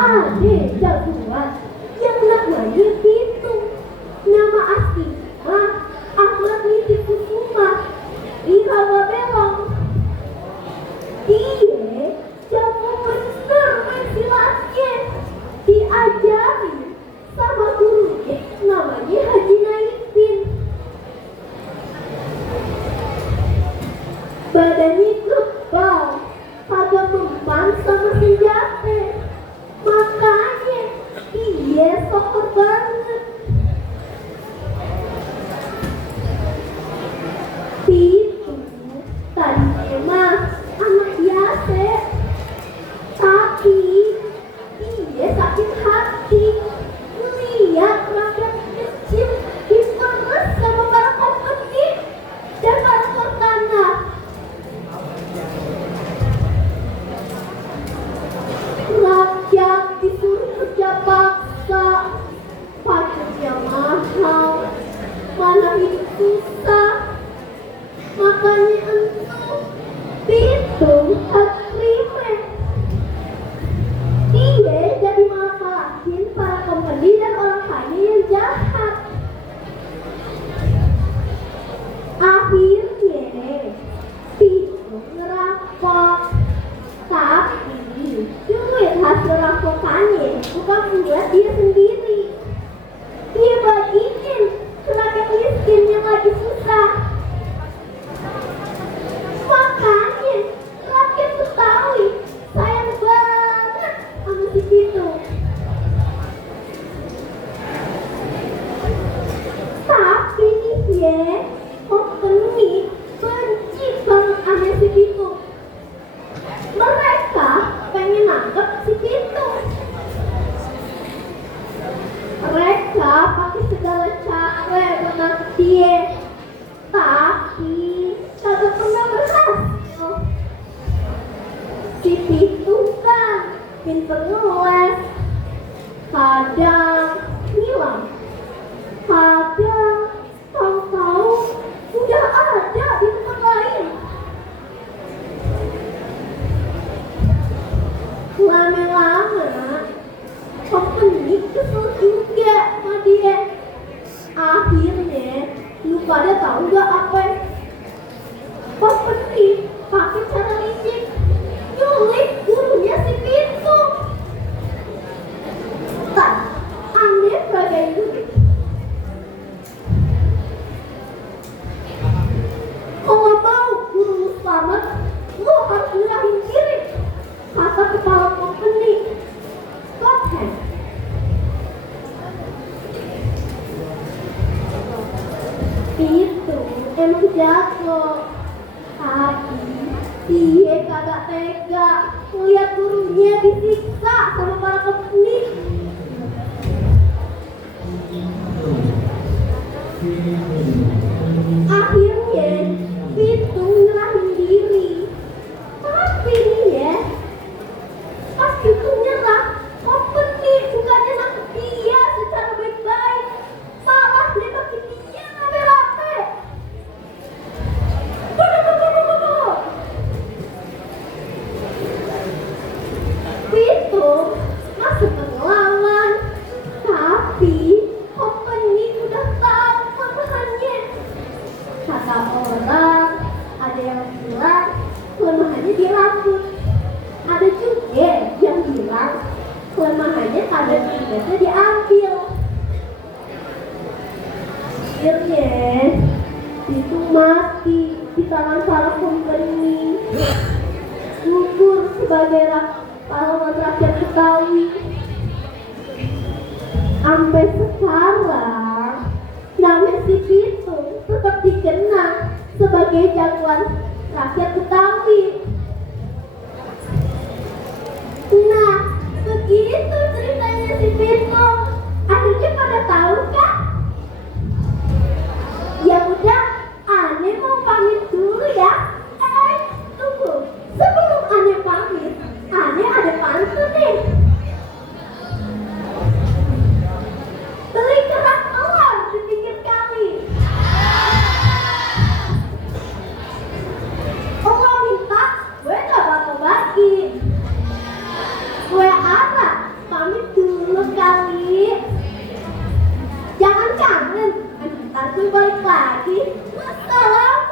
Ade jagoan yang namanya Pitung. Nama aslinya Ahmad Nitip Kusuma di Rawa Belong. Dia jago bener main silatnya. Diajari sama gurunya namanya Haji Naipin. Badannya kebal, kagak mempan sama senjata. Makanya dia sokor banget. Itu tadinya mah anak biasa, tapi dia sakit hati melihat rakyat kecil diperes sama para kompeni dan para pertanda. Rakyat disuruh kerja paksa, pajaknya mahal, mana hidup susah. Makanya entuh Pitung terima. Dia jadi manfaatin para kompeni dan orang kaya yang jahat. Akhirnya Pitung ngerampok. Tapi duit hasil rampokannya bukan buat dia sendiri. Dia bagiin ke rakyat miskin yang lagi susah. Makanya rakyat Betawi sayang banget sama si Pitung. Tapi nih ya, kompeni benci banget sama si Pitung. Mereka pengen nangkep si Pitung. Mereka pakai segala cara buat nangkep dia, tapi kagak pernah berhasil. Si Pitung kan pinter ngeles, kadang hilang, kadang tahu-tahu udah ada di tempat lain. Lama-lama kompeni kesel juga sama dia. Akhirnya lu pada tahu gak apa? Kompeni pakai cara licik nyulik gurunya si Pitung. Tak aneh peragai itu. Kalau mau guru lu selamat, lu harus nyerahin diri, kata kepala kompeni. Godhead. Pitung emang jago, tapi dia kagak tega lihat gurunya disiksa sama para kompeni. Akhirnya Pitung nyerahin diri. Tapi nih ya, pas Pitung nyerah, kompeni bukannya nangkep dia secara baik-baik, malah nembakin dia rame-rame. Pitung masuk ke ngelawan, tapi kompeni udah tahu kelemahannya. Kata orang, ada yang bilang kelemahannya di rambut. Ada juga yang bilang kelemahannya pada tidaknya diambil. Akhirnya Pitung mati di tangan para kompeni, gugur sebagai pahlawan rakyat Betawi. Sampai sekarang nama si Pitung tetap dikenal sebagai jagoan rakyat Betawi. Nah, begitu ceritanya si Pitung. Akhirnya pada tahu kan? Ya udah, Ane mau pamit dulu ya. Tunggu. Sebelum Ane pamit, Ane ada pantun nih. Beli kerak telur di pinggir kali. Allah minta Harus balik lagi. Masalah